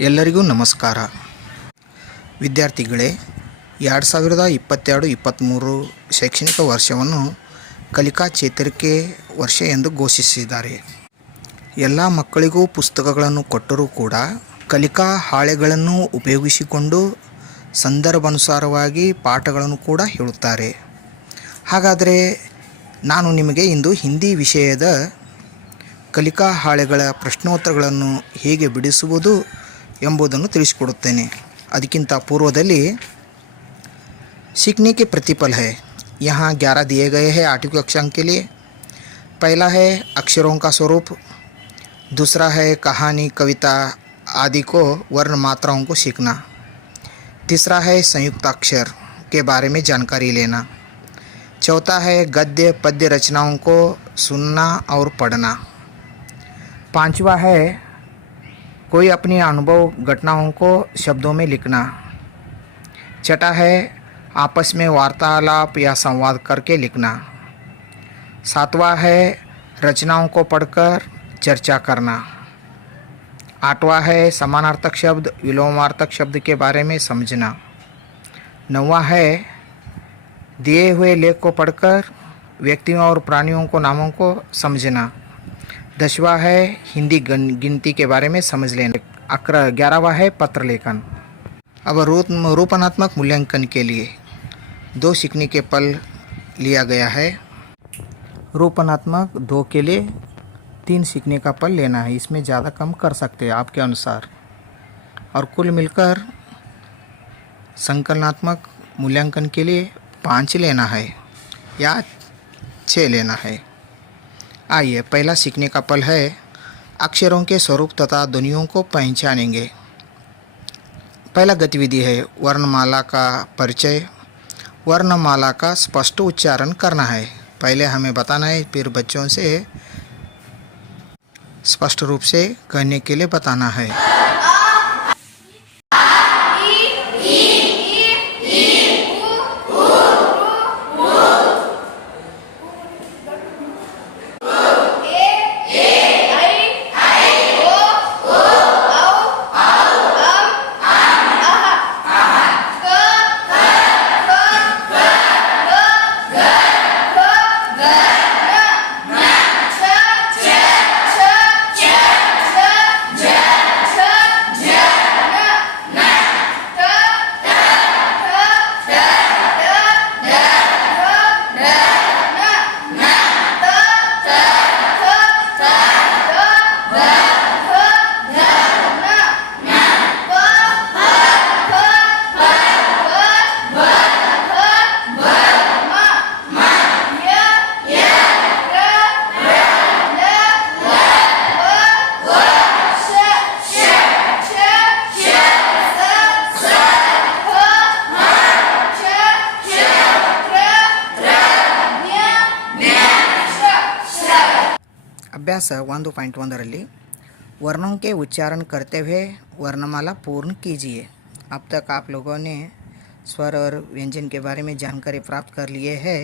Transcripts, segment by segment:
ಎಲ್ಲರಿಗೂ ನಮಸ್ಕಾರ. ವಿದ್ಯಾರ್ಥಿಗಳೇ, 2022-23 ಶೈಕ್ಷಣಿಕ ವರ್ಷವನ್ನು ಕಲಿಕಾ ಚೇತರಿಕೆ ವರ್ಷ ಎಂದು ಘೋಷಿಸಿದ್ದಾರೆ. ಎಲ್ಲ ಮಕ್ಕಳಿಗೂ ಪುಸ್ತಕಗಳನ್ನು ಕೊಟ್ಟರೂ ಕೂಡ ಕಲಿಕಾ ಹಾಳೆಗಳನ್ನು ಉಪಯೋಗಿಸಿಕೊಂಡು ಸಂದರ್ಭಾನುಸಾರವಾಗಿ ಪಾಠಗಳನ್ನು ಕೂಡ ಹೇಳುತ್ತಾರೆ. ಹಾಗಾದರೆ ನಾನು ನಿಮಗೆ ಇಂದು ಹಿಂದಿ ವಿಷಯದ ಕಲಿಕಾ ಹಾಳೆಗಳ ಪ್ರಶ್ನೋತ್ತರಗಳನ್ನು ಹೇಗೆ ಬಿಡಿಸುವುದು ಎಂಬುದನ್ನು ತಿಳಿಸಿಕೊಡುತ್ತೇನೆ. ಅದಕ್ಕಿಂತ पूर्वದಲ್ಲಿ सीखने के प्रतिफल है. यहाँ 11 दिए गए हैं आठवीं कक्षा के लिए. पहला है अक्षरों का स्वरूप, दूसरा है कहानी, कविता आदि को वर्ण मात्राओं को सीखना, तीसरा है संयुक्ताक्षर के बारे में जानकारी लेना, चौथा है गद्य पद्य रचनाओं को सुनना और पढ़ना, पांचवा है कोई अपनी अनुभव घटनाओं को शब्दों में लिखना, छठा है आपस में वार्तालाप या संवाद करके लिखना, सातवां है रचनाओं को पढ़कर चर्चा करना, आठवां है समानार्थक शब्द विलोमार्थक शब्द के बारे में समझना, नौवां है दिए हुए लेख को पढ़कर व्यक्तियों और प्राणियों को नामों को समझना, 10वां है हिंदी गिनती के बारे में समझ लेना, 11वां है पत्र लेखन. अब रूपनात्मक मूल्यांकन के लिए 2 सीखने के पल लिया गया है. रूपनात्मक 2 के लिए 3 सीखने का पल लेना है. इसमें ज़्यादा कम कर सकते हैं आपके अनुसार. और कुल मिलकर संकलनात्मक मूल्यांकन के लिए 5 लेना है या 6 लेना है. आइए, पहला सीखने का पल है अक्षरों के स्वरूप तथा ध्वनियों को पहचानेंगे. पहला गतिविधि है वर्णमाला का परिचय. वर्णमाला का स्पष्ट उच्चारण करना है. पहले हमें बताना है, फिर बच्चों से स्पष्ट रूप से कहने के लिए बताना है. अभ्यास 1.1 वर्णों के उच्चारण करते हुए वर्णमाला पूर्ण कीजिए. अब तक आप लोगों ने स्वर और व्यंजन के बारे में जानकारी प्राप्त कर लिए है.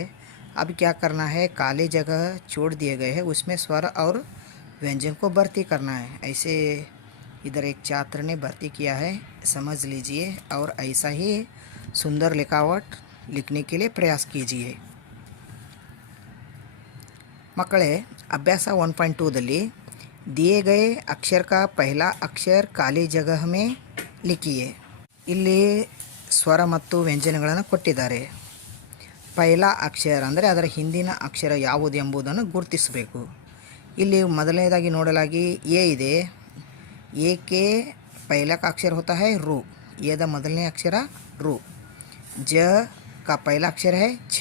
अब क्या करना है, काले जगह छोड़ दिए गए हैं उसमें स्वर और व्यंजन को भर्ती करना है. ऐसे इधर एक छात्र ने भर्ती किया है, समझ लीजिए और ऐसा ही सुंदर लिखावट लिखने के लिए प्रयास कीजिए. मಕ್ಕಳೇ, अभ्यास 1.2 दिए गए अक्षर का पहला अक्षर काली जगह में लिखिए. ಇಲ್ಲಿ ಸ್ವರ ಮತ್ತು ವ್ಯಂಜನಗಳನ್ನು ಕೊಟ್ಟಿದ್ದಾರೆ. ಪೈಲಾ ಅಕ್ಷರ ಅಂದರೆ ಅದರ ಹಿಂದಿನ ಅಕ್ಷರ ಯಾವುದು ಎಂಬುದನ್ನು ಗುರುತಿಸಬೇಕು. ಇಲ್ಲಿ ಮೊದಲನೇದಾಗಿ ನೋಡಲಾಗಿ ಎ ಇದೆ. ಎ के पहला का अक्षर होता है रू. ಎದ ಮೊದಲನೇ ಅಕ್ಷರ रू. ज का पहला अक्षर है छ.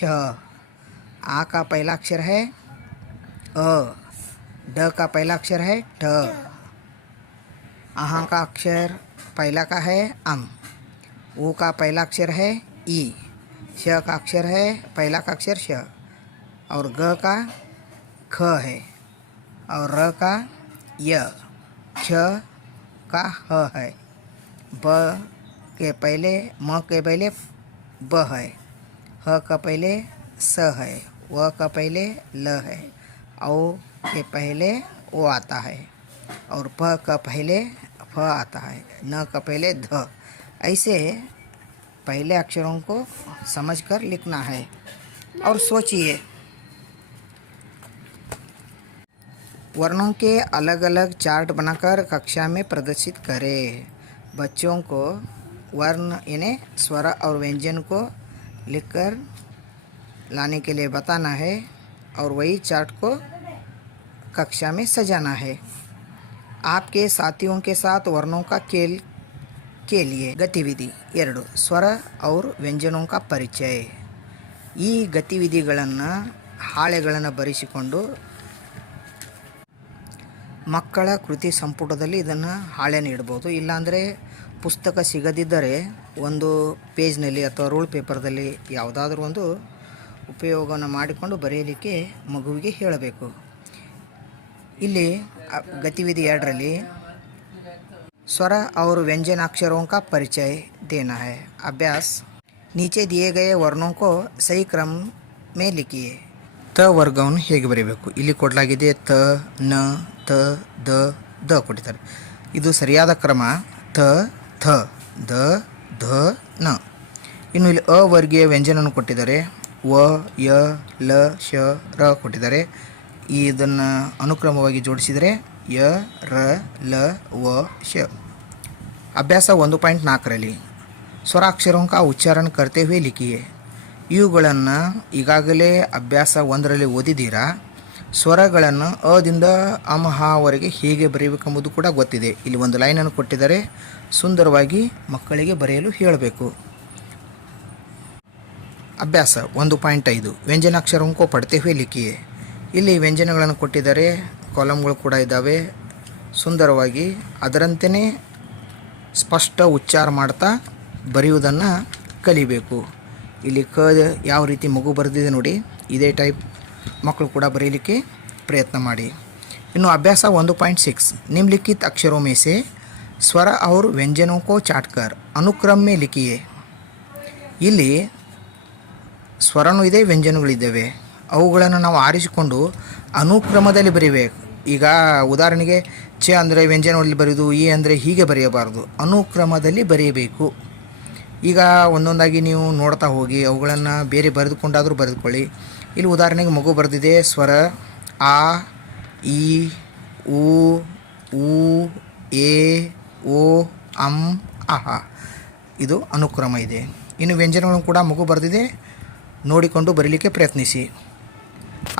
आ का पहला अक्षर है अ. ड का पहला अक्षर है ठ. आहा का अक्षर पहला का है अम. ऊ का पहला अक्षर है ई. श का अक्षर है पहला का अक्षर श. और ग का ख है. और र का य. छ का ह है. ब के पहले म के पहले ब है. ह का पहले स है. व का पहले ल है. औ के पहले ओ आता है. और प का पहले फ फ आता है, न का पहले ध। ऐसे पहले अक्षरों को समझकर लिखना है और सोचिए। वर्णों के अलग अलग चार्ट बनाकर कक्षा में प्रदर्शित करें। बच्चों को वर्ण यानी स्वर और व्यंजन को लिखकर लाने के लिए बताना है और वही चार्ट को कक्षा में सजाना है। आपके साथियों के साथ वर्णों का खेल के लिए गतिविधि 2 ಸ್ವರ और ವ್ಯಂಜನों का ಪರಿಚಯ। ಈ ಗತಿವಿಧಿಗಳನ್ನು ಹಾಳೆಗಳನ್ನು ಬರೆಸಿಕೊಂಡು ಮಕ್ಕಳ ಕೃತಿ ಸಂಪುಟದಲ್ಲಿ ಇದನ್ನು ಹಾಳೆಯನ್ನು ಇಡ್ಬೋದು. ಇಲ್ಲಾಂದರೆ ಪುಸ್ತಕ ಸಿಗದಿದ್ದರೆ ಒಂದು ಪೇಜ್ನಲ್ಲಿ ಅಥವಾ ರೂಲ್ ಪೇಪರ್ದಲ್ಲಿ ಯಾವುದಾದ್ರೂ ಒಂದು ಉಪಯೋಗವನ್ನು ಮಾಡಿಕೊಂಡು ಬರೆಯಲಿಕ್ಕೆ ಮಗುವಿಗೆ ಹೇಳಬೇಕು. ಇಲ್ಲಿ गतिविधि 2ರಲ್ಲಿ स्वर और व्यंजनाक्षरों का परिचय देना है। अभ्यास, नीचे दिए गए वर्णों को सही क्रम में लिखिए। त ವರ್ಗವನ್ನು ಹೇಗೆ ಬರೆಯಬೇಕು? ಇಲ್ಲಿ ಕೊಡಲಾಗಿದೆ ತ, ನ, ತ, ದ, ದ ಕೊಟ್ಟಿದ್ದಾರೆ. ಇದು ಸರಿಯಾದ ಕ್ರಮ ತ, ಥ, ದ, ಧ, ನ. ಇನ್ನು ಇಲ್ಲಿ ಅವರ್ಗೀಯ ವ್ಯಂಜನವನ್ನು ಕೊಟ್ಟಿದ್ದಾರೆ. ವ, ಯ, ಲ, ಶ, ರ ಕೊಟ್ಟಿದ್ದಾರೆ. ಇದನ್ನು ಅನುಕ್ರಮವಾಗಿ ಜೋಡಿಸಿದರೆ ಯ, ರ, ಲ, ವ, ಶ. ಅಭ್ಯಾಸ 1.4ರಲ್ಲಿ ಸ್ವರಾಕ್ಷರೋं का उच्चारण करते हुए लिखिए. ಇವುಗಳನ್ನು ಈಗಾಗಲೇ ಅಭ್ಯಾಸ 1ರಲ್ಲಿ ಓದಿದ್ದೀರಾ. ಸ್ವರಗಳನ್ನು ಅದಿಂದ ಅಮಹಾವರೆಗೆ ಹೇಗೆ ಬರೆಯಬೇಕೆಂಬುದು ಕೂಡ ಗೊತ್ತಿದೆ. ಇಲ್ಲಿ ಒಂದು ಲೈನನ್ನು ಕೊಟ್ಟಿದ್ದಾರೆ, ಸುಂದರವಾಗಿ ಮಕ್ಕಳಿಗೆ ಬರೆಯಲು ಹೇಳಬೇಕು. ಅಭ್ಯಾಸ 1.5 ವ್ಯಂಜನಾಕ್ಷರೋं को पढ़ते हुए लिखिए. ಇಲ್ಲಿ ವ್ಯಂಜನಗಳನ್ನು ಕೊಟ್ಟಿದ್ದಾರೆ, ಕಾಲಮ್ಗಳು ಕೂಡ ಇದ್ದಾವೆ. ಸುಂದರವಾಗಿ ಅದರಂತೆಯೇ ಸ್ಪಷ್ಟ ಉಚ್ಚಾರ ಮಾಡ್ತಾ ಬರೆಯುವುದನ್ನು ಕಲಿಬೇಕು. ಇಲ್ಲಿ ಕ ಯಾವ ರೀತಿ ಮಗು ಬರೆದಿದೆ ನೋಡಿ, ಇದೇ ಟೈಪ್ ಮಕ್ಕಳು ಕೂಡ ಬರೀಲಿಕ್ಕೆ ಪ್ರಯತ್ನ ಮಾಡಿ. ಇನ್ನು ಅಭ್ಯಾಸ 1.6 निम्नलिखित अक्षरों में से स्वर और व्यंजनों को चाटकर अनुक्रम में लिखिए. ಇಲ್ಲಿ ಸ್ವರನೂ ಇದೆ, ವ್ಯಂಜನಗಳಿದ್ದಾವೆ. ಅವುಗಳನ್ನು ನಾವು ಆರಿಸಿಕೊಂಡು ಅನುಕ್ರಮದಲ್ಲಿ ಬರೀಬೇಕು. ಈಗ ಉದಾಹರಣೆಗೆ ಚ ಅಂದರೆ ವ್ಯಂಜನದಲ್ಲಿ ಬರೆಯೋದು, ಈ ಅಂದರೆ ಹೀಗೆ ಬರೆಯಬಾರ್ದು, ಅನುಕ್ರಮದಲ್ಲಿ ಬರೆಯಬೇಕು. ಈಗ ಒಂದೊಂದಾಗಿ ನೀವು ನೋಡ್ತಾ ಹೋಗಿ ಅವುಗಳನ್ನು ಬೇರೆ ಬರೆದುಕೊಂಡಾದರೂ ಬರೆದುಕೊಳ್ಳಿ. ಇಲ್ಲಿ ಉದಾಹರಣೆಗೆ ಮಗು ಬರೆದಿದೆ ಸ್ವರ ಆ, ಈ, ಉ, ಊ, ಎ, ಓ, ಅಂ, ಅಹ. ಇದು ಅನುಕ್ರಮ ಇದೆ. ಇನ್ನು ವ್ಯಂಜನಗಳನ್ನು ಕೂಡ ಮಗು ಬರೆದಿದೆ, ನೋಡಿಕೊಂಡು ಬರೀಲಿಕ್ಕೆ ಪ್ರಯತ್ನಿಸಿ.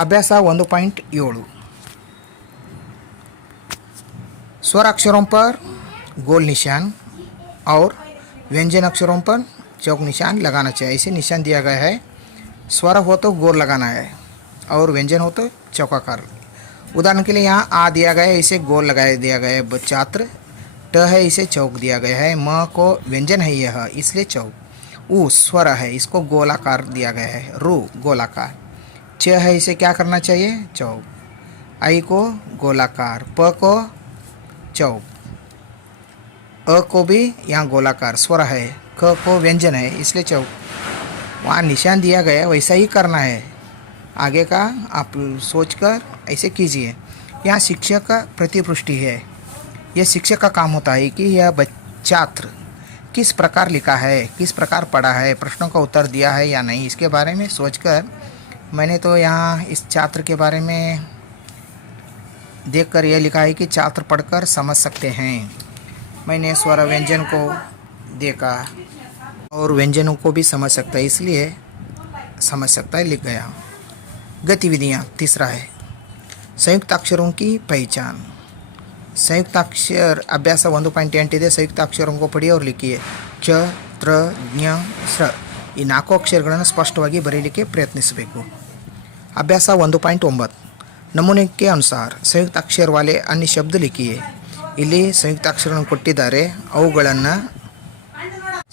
अभ्यास 1.7 स्वर अक्षरों पर गोल निशान और व्यंजन अक्षरों पर चौक निशान लगाना चाहिए. ऐसे निशान दिया गया है. स्वर हो तो गोल लगाना है और व्यंजन हो तो चौकाकार. उदाहरण के लिए यहाँ आ दिया गया है, इसे गोल लगाया दिया गया है छात्र. ट है, इसे चौक दिया गया है. म को व्यंजन है यह, इसलिए चौक. ऊ स्वर है, इसको गोलाकार दिया गया है. रू गोलाकार. छ है, इसे क्या करना चाहिए? चौक. आई को गोलाकार, प को चौक, अ को भी यहाँ गोलाकार. स्वर है, क को व्यंजन है, इसलिए चौक. वहाँ निशान दिया गया, वैसा ही करना है. आगे का आप सोचकर ऐसे कीजिए. यहाँ शिक्षक का प्रतिपुष्टि है. यह शिक्षक का काम होता है कि यह छात्र किस प्रकार लिखा है, किस प्रकार पढ़ा है, प्रश्नों का उत्तर दिया है या नहीं, इसके बारे में सोचकर मैंने तो यहाँ इस छात्र के बारे में देखकर यह लिखा है कि छात्र पढ़कर समझ सकते हैं. मैंने स्वर व्यंजन को देखा और व्यंजनों को भी समझ सकता है, इसलिए समझ सकता है लिख गया. गतिविधियाँ 3 है संयुक्त अक्षरों की पहचान. संयुक्त अक्षर अभ्यास 1.8 ಇದೆ. संयुक्त अक्षरों को पढ़िए और लिखिए. ಕ್ಷ, ತ್ರ, ಜ್ಞ, ಸ್ರ. ಈ 4 ಅಕ್ಷರಗಳನ್ನು ಸ್ಪಷ್ಟವಾಗಿ ಬರೆಯಲಿಕ್ಕೆ ಪ್ರಯತ್ನಿಸಬೇಕು. अभ्यास 1.9 नमूने के अनुसार संयुक्त अक्षर वाले अन्य शब्द लिखिए. ಇಲ್ಲಿ ಸಂಯುಕ್ತ ಅಕ್ಷರಗಳನ್ನು ಕೊಟ್ಟಿದ್ದಾರೆ, ಅವುಗಳನ್ನು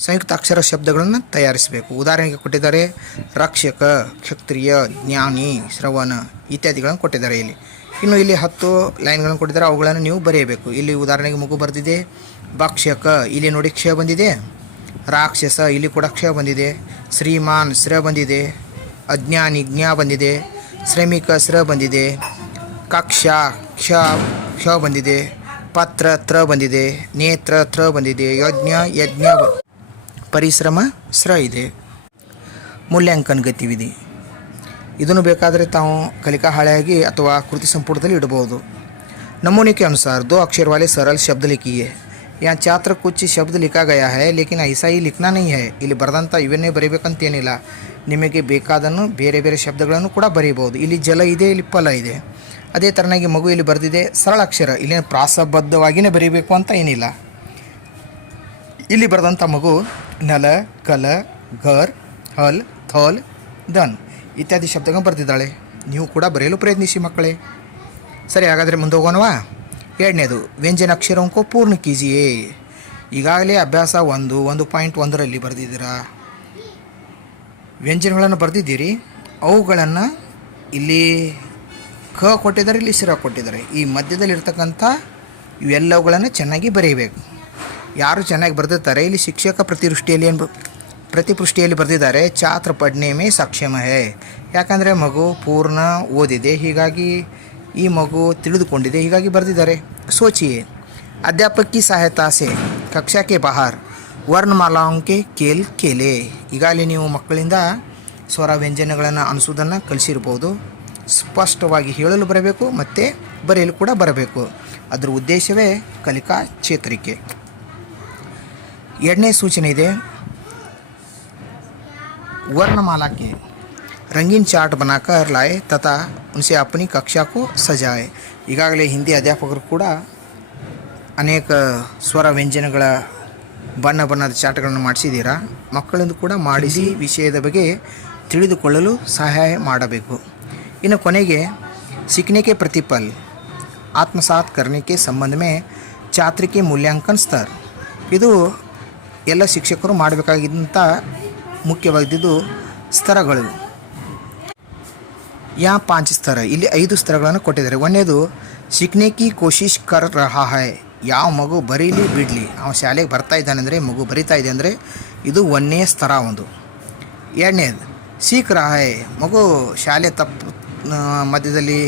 ಸಂಯುಕ್ತ ಅಕ್ಷರ ಶಬ್ದಗಳನ್ನು ತಯಾರಿಸಬೇಕು. ಉದಾಹರಣೆಗೆ ಕೊಟ್ಟಿದ್ದಾರೆ ರಕ್ಷಕ, ಕ್ಷತ್ರಿಯ, ಜ್ಞಾನಿ, ಶ್ರವಣ ಇತ್ಯಾದಿಗಳನ್ನು ಕೊಟ್ಟಿದ್ದಾರೆ. ಇನ್ನು ಇಲ್ಲಿ 10 ಲೈನ್ಗಳನ್ನು ಕೊಟ್ಟಿದ್ದಾರೆ, ಅವುಗಳನ್ನು ನೀವು ಬರೆಯಬೇಕು. ಇಲ್ಲಿ ಉದಾಹರಣೆಗೆ ಮಗು ಬರೆದಿದೆ ಭಕ್ಷಕ, ಇಲ್ಲಿ ನೋಡಿ ಕ್ಷ ಬಂದಿದೆ. ರಾಕ್ಷಸ, ಇಲ್ಲಿ ಕೂಡ ಕ್ಷ ಬಂದಿದೆ. ಶ್ರೀಮಾನ್, ಸ್ರ ಬಂದಿದೆ. ಅಜ್ಞಾನಿ, ಜ್ಞ ಬಂದಿದೆ. ಶ್ರಮಿಕ, ಸ್ರ ಬಂದಿದೆ. ಕಕ್ಷ, ಕ್ಷ ಬಂದಿದೆ. ಪತ್ರ ತ್ರ ಬಂದಿದೆ, ನೇತ್ರ ತ್ರ ಬಂದಿದೆ, ಯಜ್ಞ ಯಜ್ಞ ಪರಿಶ್ರಮ ಸ್ರ ಇದೆ. ಮೂಲ್ಯಾಂಕನ ಗತಿವಿಧಿ ಇದನ್ನು ಬೇಕಾದರೆ ತಾವು ಕಲಿಕಾ ಹಾಳೆಯಾಗಿ ಅಥವಾ ಕೃತಿ ಸಂಪುಟದಲ್ಲಿ ಇಡಬಹುದು. नमूने के अनुसार 2 अक्षर वाले सरल शब्द लिखिए. यहाँ छात्र कुछ शब्द लिखा गया है लेकिन ऐसा ही लिखना नहीं है. ಇಲ್ಲಿ ಬರೆದಂಥ ಇವನ್ನೇ ಬರೀಬೇಕಂತೇನಿಲ್ಲ. ನಿಮಗೆ ಬೇಕಾದನ್ನು ಬೇರೆ ಬೇರೆ ಶಬ್ದಗಳನ್ನು ಕೂಡ ಬರೀಬಹುದು. ಇಲ್ಲಿ ಜಲ ಇದೆ, ಇಲ್ಲಿ ಫಲ ಇದೆ. ಅದೇ ಥರನಾಗಿ ಮಗು ಇಲ್ಲಿ ಬರೆದಿದೆ ಸರಳ ಅಕ್ಷರ. ಇಲ್ಲಿ ಪ್ರಾಸಬದ್ಧವಾಗಿಯೇ ಬರೀಬೇಕು ಅಂತ ಏನಿಲ್ಲ. ಇಲ್ಲಿ ಬರೆದಂಥ ಮಗು ನಲ, ಕಲ, ಘರ್, ಹಲ್, ಥಲ್, ದನ್ ಇತ್ಯಾದಿ ಶಬ್ದಗಳನ್ನು ಬರೆದಿದ್ದಾಳೆ. ನೀವು ಕೂಡ ಬರೆಯಲು ಪ್ರಯತ್ನಿಸಿ ಮಕ್ಕಳೇ. ಸರಿ, ಹಾಗಾದರೆ ಮುಂದೆ ಹೋಗೋಣವಾ. ಎರಡನೇದು ವ್ಯಂಜನ ಅಕ್ಷರಕ್ಕೂ ಪೂರ್ಣ ಕೀಜಿಯೇ. ಈಗಾಗಲೇ ಅಭ್ಯಾಸ 1.1ರಲ್ಲಿ ಬರೆದಿದ್ದೀರಾ. ವ್ಯಂಜನಗಳನ್ನು ಬರೆದಿದ್ದೀರಿ. ಅವುಗಳನ್ನು ಇಲ್ಲಿ ಕ ಕೊಟ್ಟಿದ್ದಾರೆ, ಇಲ್ಲಿ ಸಿರ ಕೊಟ್ಟಿದ್ದಾರೆ. ಈ ಮಧ್ಯದಲ್ಲಿರ್ತಕ್ಕಂಥ ಇವೆಲ್ಲವುಗಳನ್ನು ಚೆನ್ನಾಗಿ ಬರೀಬೇಕು. ಯಾರು ಚೆನ್ನಾಗಿ ಬರೆದಿರ್ತಾರೆ ಇಲ್ಲಿ ಶಿಕ್ಷಕ ಪ್ರತಿಪೃಷ್ಟಿಯಲ್ಲಿ ಬರೆದಿದ್ದಾರೆ ಛಾತ್ರ ಪಡ್ನೆ ಮೇ ಸಕ್ಷಮ ಹೇ. ಯಾಕಂದರೆ ಮಗು ಪೂರ್ಣ ಓದಿದೆ, ಹೀಗಾಗಿ ಈ ಮಗು ತಿಳಿದುಕೊಂಡಿದೆ, ಹೀಗಾಗಿ ಬರೆದಿದ್ದಾರೆ. ಸೋಚಿಯೇ ಅಧ್ಯಾಪಕ ಕಿ ಸಹಾಯತಾ ಸೆ ಕಕ್ಷಾ ಕೆ ಬಾಹರ್ ವರ್ಣಮಾಲಾओं के खेल खेले. ಈಗಾಗಲೇ ನೀವು ಮಕ್ಕಳಿಂದ ಸ್ವರ ವ್ಯಂಜನಗಳನ್ನು ಅನಿಸೋದನ್ನು ಕಲಿಸಿರ್ಬೋದು. ಸ್ಪಷ್ಟವಾಗಿ ಹೇಳಲು ಬರಬೇಕು ಮತ್ತು ಬರೆಯಲು ಕೂಡ ಬರಬೇಕು. ಅದರ ಉದ್ದೇಶವೇ ಕಲಿಕಾ ಚೇತರಿಕೆ. ಎರಡನೇ ಸೂಚನೆ ಇದೆ वर्णमाला के रंगीन चार्ट बनाकर लाए तथा उनसे अपनी कक्षा को सजाए. ಈಗಾಗಲೇ ಹಿಂದಿ ಅಧ್ಯಾಪಕರು ಕೂಡ ಅನೇಕ ಸ್ವರ ವ್ಯಂಜನಗಳ ಬಣ್ಣದ ಚಾರ್ಟ್ಗಳನ್ನು ಮಾಡಿಸಿದ್ದೀರಾ. ಮಕ್ಕಳಿಂದ ಕೂಡ ಮಾಡಿಸಿ ವಿಷಯದ ಬಗ್ಗೆ ತಿಳಿದುಕೊಳ್ಳಲು ಸಹಾಯ ಮಾಡಬೇಕು. ಇನ್ನು ಕೊನೆಗೆ सीखने के प्रतिफल आत्मसात करने के संबंध में छात्र के मूल्यांकन स्तर. ಇದು ಎಲ್ಲ ಶಿಕ್ಷಕರು ಮಾಡಬೇಕಾಗಿದ್ದಂಥ ಮುಖ್ಯವಾಗಿದ್ದು ಸ್ತರಗಳು. ಯಾ 5 ಸ್ತರ, ಇಲ್ಲಿ 5 ಸ್ತರಗಳನ್ನು ಕೊಟ್ಟಿದ್ದಾರೆ. ಒಂದನೇದು ಸಿಕ್ನೆ ಕಿ ಕೋಶಿಶ್ ಕರ್ ರಹಾ ಹೈ. ಯಾವ ಮಗು ಬರೀಲಿ ಬಿಡಲಿ, ಅವನು ಶಾಲೆಗೆ ಬರ್ತಾ ಇದ್ದಾನೆ ಅಂದರೆ, ಮಗು ಬರಿತಾ ಇದೆ ಅಂದರೆ ಇದು 1ನೇ ಸ್ತರ ಒಂದು. ಎರಡನೇದು ಸೀಖ್ ರಹಾ ಹೈ. ಮಗು ಶಾಲೆ ಮಧ್ಯದಲ್ಲಿ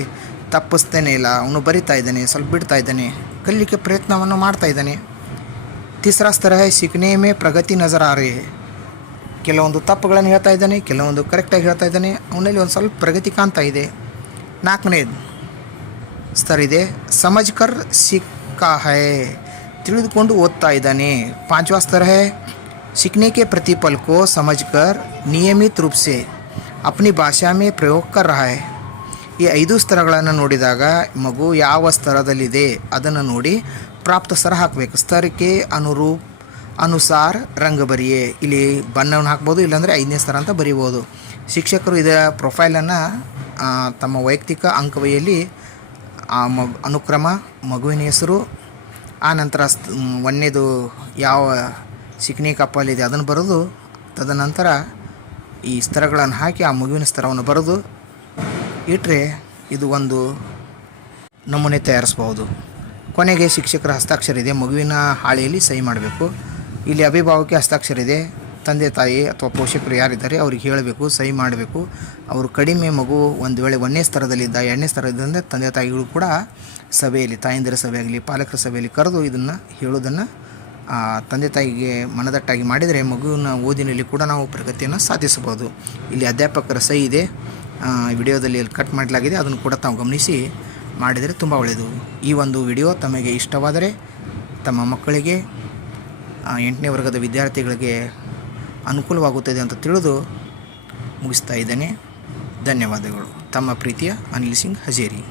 ತಪ್ಪಿಸ್ತೇನೆ ಇಲ್ಲ, ಅವನು ಬರಿತಾ ಇದ್ದಾನೆ, ಸ್ವಲ್ಪ ಬಿಡ್ತಾ ಇದ್ದಾನೆ, ಕಲಿಲಿಕ್ಕೆ ಪ್ರಯತ್ನವನ್ನು ಮಾಡ್ತಾ ಇದ್ದಾನೆ. तीसरा स्तर है सीखने में प्रगति नज़र आ रही है. ಕೆಲವೊಂದು ತಪ್ಪುಗಳನ್ನು ಹೇಳ್ತಾ ಇದ್ದಾನೆ, ಕೆಲವೊಂದು ಕರೆಕ್ಟಾಗಿ ಹೇಳ್ತಾ ಇದ್ದಾನೆ, ಅವನಲ್ಲಿ ಒಂದು ಸ್ವಲ್ಪ ಪ್ರಗತಿ ಕಾಣ್ತಾ ಇದೆ. 4ನೇದು ಸ್ತರ ಇದೆ ಸಮಜ್ ಕರ್ ಸಿಕ್ಕಾ ಹೈ. ತಿಳಿದುಕೊಂಡು ಓದ್ತಾ ಇದ್ದಾನೆ. 5वां स्तर है सीखने के प्रतिफल को समझकर नियमित रूप से अपनी भाषा में प्रयोग कर रहा है. ಈ 5 ಸ್ತರಗಳನ್ನು ನೋಡಿದಾಗ ಮಗು ಯಾವ ಸ್ತರದಲ್ಲಿದೆ ಅದನ್ನು ನೋಡಿ ಪ್ರಾಪ್ತ ಸ್ತರ ಹಾಕಬೇಕು. ಸ್ತರಕ್ಕೆ ಅನುಸಾರ ರಂಗ ಬರಿಯೇ. ಇಲ್ಲಿ ಬಣ್ಣವನ್ನು ಹಾಕ್ಬೋದು, ಇಲ್ಲಾಂದರೆ 5ನೇ ಸ್ತರ ಅಂತ ಬರೀಬೋದು. ಶಿಕ್ಷಕರು ಇದರ ಪ್ರೊಫೈಲನ್ನು ತಮ್ಮ ವೈಯಕ್ತಿಕ ಅಂಕವಹಿಯಲ್ಲಿ ಅನುಕ್ರಮ, ಮಗುವಿನ ಹೆಸರು, ಆ ನಂತರ 1ನೇದು ಯಾವ ಸಿಕ್ನೆ ಕಪ್ಪಲ್ ಇದೆ ಅದನ್ನು ಬರೆದು, ತದನಂತರ ಈ ಸ್ತರಗಳನ್ನು ಹಾಕಿ ಆ ಮಗುವಿನ ಸ್ತರವನ್ನು ಬರೆದು ಇಟ್ಟರೆ ಇದು ಒಂದು ನಮೂನೆ ತಯಾರಿಸ್ಬೋದು. ಕೊನೆಗೆ ಶಿಕ್ಷಕರ ಹಸ್ತಾಕ್ಷರ ಇದೆ, ಮಗುವಿನ ಹಾಳೆಯಲ್ಲಿ ಸಹಿ ಮಾಡಬೇಕು. ಇಲ್ಲಿ ಅಭಿಭಾವಕಿ ಹಸ್ತಾಕ್ಷರ ಇದೆ, ತಂದೆ ತಾಯಿ ಅಥವಾ ಪೋಷಕರು ಯಾರಿದ್ದಾರೆ ಅವ್ರಿಗೆ ಹೇಳಬೇಕು, ಸಹಿ ಮಾಡಬೇಕು. ಅವರು ಕಡಿಮೆ ಮಗು ಒಂದು ವೇಳೆ 1ನೇ ಸ್ತರದಲ್ಲಿದ್ದ, 2ನೇ ಸ್ತರದಿಂದ ತಂದೆ ತಾಯಿಗಳು ಕೂಡ ಸಭೆಯಲ್ಲಿ, ತಾಯಂದಿರ ಸಭೆಯಾಗಲಿ ಪಾಲಕರ ಸಭೆಯಲ್ಲಿ ಕರೆದು ಇದನ್ನು ಹೇಳೋದನ್ನು ತಂದೆ ತಾಯಿಗೆ ಮನದಟ್ಟಾಗಿ ಮಾಡಿದರೆ ಮಗುವಿನ ಓದಿನಲ್ಲಿ ಕೂಡ ನಾವು ಪ್ರಗತಿಯನ್ನು ಸಾಧಿಸಬಹುದು. ಇಲ್ಲಿ ಅಧ್ಯಾಪಕರ ಸಹಿ ಇದೆ, ವಿಡಿಯೋದಲ್ಲಿ ಕಟ್ ಮಾಡಲಾಗಿದೆ, ಅದನ್ನು ಕೂಡ ತಾವು ಗಮನಿಸಿ ಮಾಡಿದರೆ ತುಂಬ ಒಳ್ಳೆಯದು. ಈ ಒಂದು ವಿಡಿಯೋ ತಮಗೆ ಇಷ್ಟವಾದರೆ ತಮ್ಮ ಮಕ್ಕಳಿಗೆ 8ನೇ ವರ್ಗದ ವಿದ್ಯಾರ್ಥಿಗಳಿಗೆ ಅನುಕೂಲವಾಗುತ್ತದೆ ಅಂತ ತಿಳಿದು ಮುಗಿಸ್ತಾ ಇದ್ದೇನೆ. ಧನ್ಯವಾದಗಳು. ತಮ್ಮ ಪ್ರೀತಿಯ ಅನಿಲ್ ಸಿಂಗ್ ಹಜೇರಿ.